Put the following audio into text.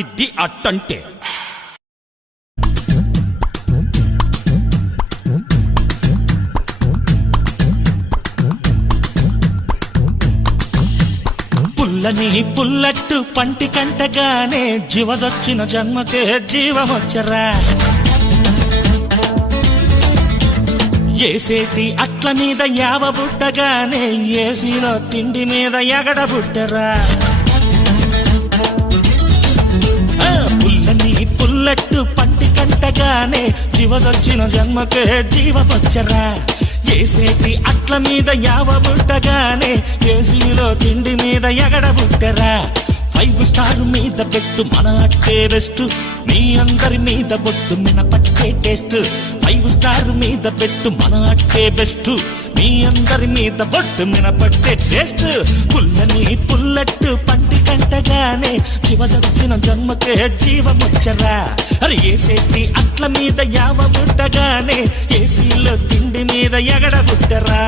ఇది అట్టంటే పుల్లని పుల్లట్టు పంటి కంటగానే జీవదొచ్చిన జన్మకే జీవమొచ్చరా. ఏసేటి అట్ల మీద యావ బుట్టగానే ఏసీలో తిండి మీద ఎగడ బుట్టరా. పుల్లని పుల్లట్టు పంటి కంటగానే జీవదొచ్చిన జన్మకే జీవమొచ్చరా. ఏసేటి అట్ల మీద యావ బుట్టగానే ఏసీలో తిండి మీద ఎగడ బుట్టరా. 5 స్టార్ మీద పెట్టు మన అట్టే బెస్ట్, మీ అందరి మీద బొట్టు మినపట్టే టేస్ట్. 5 స్టార్ మీద పెట్టు మన అట్టే బెస్ట్, మీ అందరి మీద బొట్టు మినపట్టే టేస్ట్. పుల్లని పుల్లట్టు పంటి కంటగానే జీవదొచ్చిన జన్మకే జీవమొచ్చరా. అరే ఏసేటి అట్ల మీద యావ బుట్టగానే ఏసీలో తిండి మీద ఎగడ బుట్టరా.